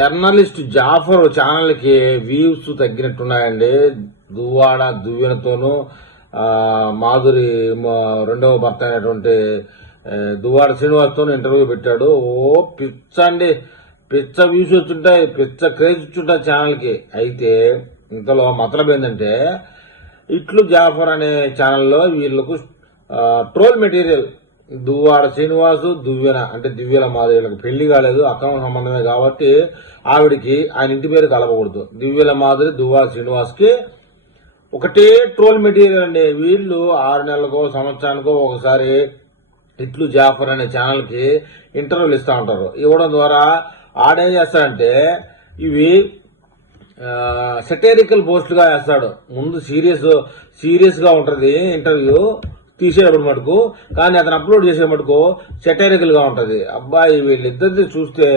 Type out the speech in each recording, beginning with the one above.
Journalist Jafar channel కి views తగ్గినట్టున్నాయండి. Duvvada దువ్వెనతోనూ Madhuri రెండవ భర్త అయినటువంటి దువ్వాడ శ్రీనివాస్తోనూ ఇంటర్వ్యూ పెట్టాడు. పిచ్చ అండి, పిచ్చ వ్యూస్ వచ్చుంటాయి, పిచ్చ క్రేజ్ వచ్చుంటాయి ఛానల్ కి. అయితే ఇంతలో మతలబ్ ఏంటంటే ఇట్లు జాఫర్ అనే ఛానల్లో వీళ్ళకు ట్రోల్ మెటీరియల్. దువ్వాడ శ్రీనివాసు దువ్వెన అంటే దివ్యల మాధురికి పెళ్లి కాలేదు, అక్రమ సంబంధమే కాబట్టి ఆవిడికి ఆయన ఇంటి పేరు కలపకూడదు. దివ్యల మాధురి దువ్వాడ శ్రీనివాస్ కి ఒకటే ట్రోల్ మెటీరియల్ అండి. వీళ్ళు 6 నెలలకో సంవత్సరానికో ఒకసారి ఇట్లు జాఫర్ అనే ఛానల్ కి ఇంటర్వ్యూలు ఇస్తా ఉంటారు. ఇవ్వడం ద్వారా ఆడేం చేస్తాడంటే ఇవి సెటైరికల్ పోస్ట్ గా వేస్తాడు. ముందు సీరియస్ గా ఉంటది ఇంటర్వ్యూ తీసేటప్పుడు మటుకు, కానీ అతను అప్లోడ్ చేసే మటుకు సెటైరికల్ గా ఉంటది. అబ్బాయి వీళ్ళిద్దరిది చూస్తే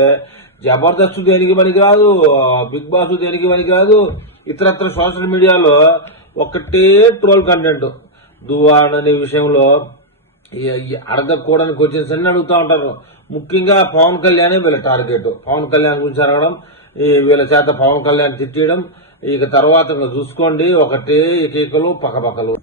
జబర్దస్త్ దేనికి పనికిరాదు, బిగ్ బాస్ దేనికి పనికిరాదు. ఇతరత్ర సోషల్ మీడియాలో ఒకటే ట్రోల్ కంటెంట్. దువ్వాడనే విషయంలో అడగకూడని క్వశ్చన్స్ అన్ని అడుగుతూ ఉంటారు. ముఖ్యంగా పవన్ కళ్యాణ్ వీళ్ళ టార్గెట్. పవన్ కళ్యాణ్ గురించి అడగడం, వీళ్ళ చేత పవన్ కళ్యాణ్ తిట్టడం. ఇక తర్వాత చూసుకోండి ఒకటే ఏకైకలు పక్కపక్కలు.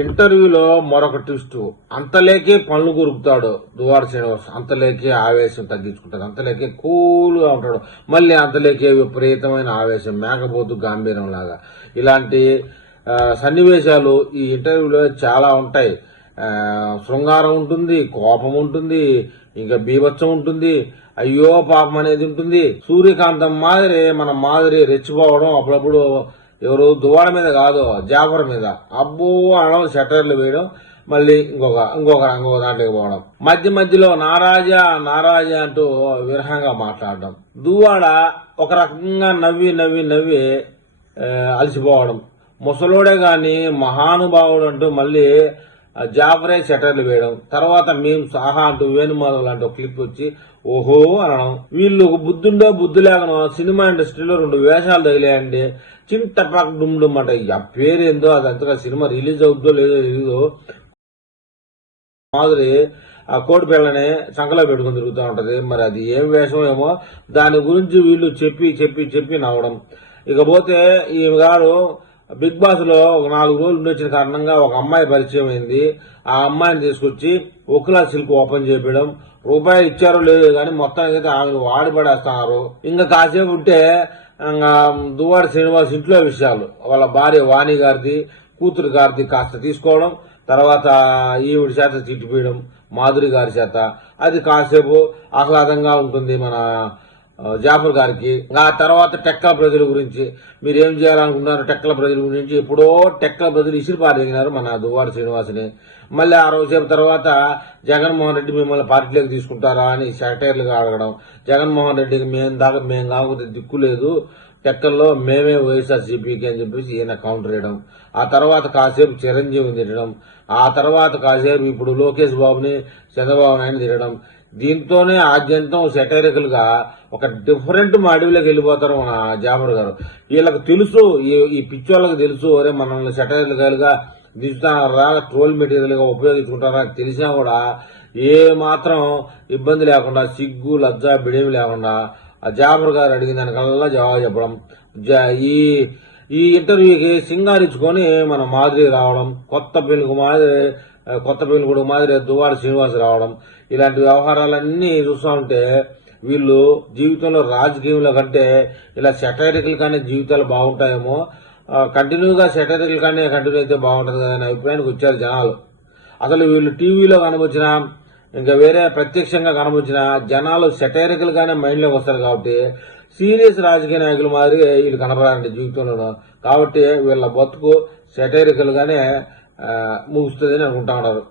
ఇంటర్వ్యూలో మరొక ట్విస్ట్. అంతలేకే పనులు గురుకుతాడు దువ్వాడ శ్రీనివాస్, అంతలేకే ఆవేశం తగ్గించుకుంటాడు, అంతలేకే కూల్ గా ఉంటాడు, మళ్ళీ అంతలేకే విపరీతమైన ఆవేశం, మేకపోతు గాంభీర్యం లాగా. ఇలాంటి సన్నివేశాలు ఈ ఇంటర్వ్యూలో చాలా ఉంటాయి. శృంగారం ఉంటుంది, కోపం ఉంటుంది, ఇంకా బీభత్సం ఉంటుంది, అయ్యో పాపం అనేది ఉంటుంది. సూర్యకాంతం మాదిరి మన మాదిరి రెచ్చిపోవడం అప్పుడప్పుడు. ఎవరు దువ్వాడ మీద కాదు, జాఫర్ మీద అబ్బో అనడం, షటర్లు వేయడం, మళ్ళీ ఇంకొక దాంట్లోకి పోవడం, మధ్యలో నారాజా అంటూ విరహంగా మాట్లాడడం. దువ్వాడ ఒక రకంగా నవ్వి అలసిపోవడం. ముసలోడే గాని మహానుభావుడు అంటూ మళ్ళీ జాఫరే షటర్లు వేయడం. తర్వాత మేము సాహా అంటూ వేణుమాధవ్ లాంటి ఒక క్లిప్ వచ్చి ఓహో అనడం. వీళ్ళు బుద్ధుండో బుద్ధి లేకనో సినిమా ఇండస్ట్రీలో 2 వేషాలు తగిలేయండి. చింతపాక్ డుమ్ అంట. ఆ పేరేందో అదంతగా సినిమా రిలీజ్ అవుతుందో లేదో తెలీదు. మాదిరి ఆ కోడి పిల్లని సంకలో పెట్టుకుని తిరుగుతూ ఉంటది. మరి అది ఏం వేషం ఏమో, దాని గురించి వీళ్ళు చెప్పి నవ్వడం. ఇకపోతే ఈమె గారు బిగ్ బాస్ లో ఒక 4 రోజులు ఉండొచ్చిన కారణంగా ఒక అమ్మాయి పరిచయం అయింది. ఆ అమ్మాయిని తీసుకొచ్చి ఒక్కలా సిల్క్ ఓపెన్ చేపించడం. రూపాయలు ఇచ్చారో లేదో కానీ మొత్తానికి ఆమెను వాడి పడేస్తున్నారు. ఇంకా కాసేపు ఉంటే దువ్వాడ శ్రీనివాస్ ఇంట్లో విషయాలు, వాళ్ళ భార్య వాణి గారిది, కూతురు గారిది కాస్త తీసుకోవడం, తర్వాత ఈవిడి చేత తిట్టిపోయడం మాధురి గారి చేత. అది కాసేపు ఆహ్లాదంగా ఉంటుంది మన జాఫర్ గారికి. ఆ తర్వాత టెక్కల ప్రజల గురించి మీరేం చేయాలనుకున్నారు, టెక్కల ప్రజల గురించి ఎప్పుడో టెక్కల ప్రజలు ఇసిరిపారేగినారు మన దువ్వాడ శ్రీనివాస్ని. మళ్ళీ ఆ రోజు తర్వాత జగన్మోహన్ రెడ్డి మిమ్మల్ని పార్టీలోకి తీసుకుంటారా అని సెక్రటరీలుగా అడగడం. జగన్మోహన్ రెడ్డికి మేము కాకపోతే దిక్కు లేదు, టెక్కల్లో మేమే వైఎస్ఆర్సీపీకి అని చెప్పేసి ఈయన కౌంటర్ వేయడం. ఆ తర్వాత కాసేపు చిరంజీవిని తిట్టడం. ఆ తర్వాత కాసేపు ఇప్పుడు లోకేష్ బాబుని చంద్రబాబు నాయుడు తిట్టడం. దీంతోనే ఆద్యంతం సెటైరికల్ గా ఒక డిఫరెంట్ అడవిలోకి వెళ్ళిపోతారు మన జాఫర్ గారు. వీళ్ళకి తెలుసు, ఈ పిచ్చోళ్ళకి తెలుసు, ఒరే మనల్ని సెటైరికల్ గా దించుతారా, ట్రోల్ మెటీరియల్ గా ఉపయోగించుకుంటారా తెలిసినా కూడా ఏ మాత్రం ఇబ్బంది లేకుండా, సిగ్గు లజ్జ బిడేమి లేకుండా ఆ జాఫర్ గారు అడిగిన దానికల్లా జవాబు చెప్పడం. ఈ ఇంటర్వ్యూకి సింగారించుకొని మన మాదిరి రావడం, కొత్త పెళ్లి మాదిరి దువ్వాడ శ్రీనివాస్ రావడం. ఇలాంటి వ్యవహారాలన్నీ చూస్తూ ఉంటే వీళ్ళు జీవితంలో రాజకీయంలో కంటే ఇలా సెటైరికల్ కానీ జీవితాలు బాగుంటాయేమో, కంటిన్యూగా సెటైరికల్ కానీ కంటిన్యూ అయితే బాగుంటుంది కదా అనే అభిప్రాయానికి వచ్చారు జనాలు. అసలు వీళ్ళు టీవీలో కనబొచ్చినా ఇంకా వేరే ప్రత్యక్షంగా కనబొచ్చినా జనాలు సెటైరికల్ గానే మైండ్ లోకి వస్తారు. కాబట్టి సీరియస్ రాజకీయ నాయకుల మాదిరి వీళ్ళు కనపడాలంటే జీవితంలో. కాబట్టి వీళ్ళ బతుకు సెటైరికల్ గానే ముగుస్తుందని అనుకుంటా ఉన్నారు.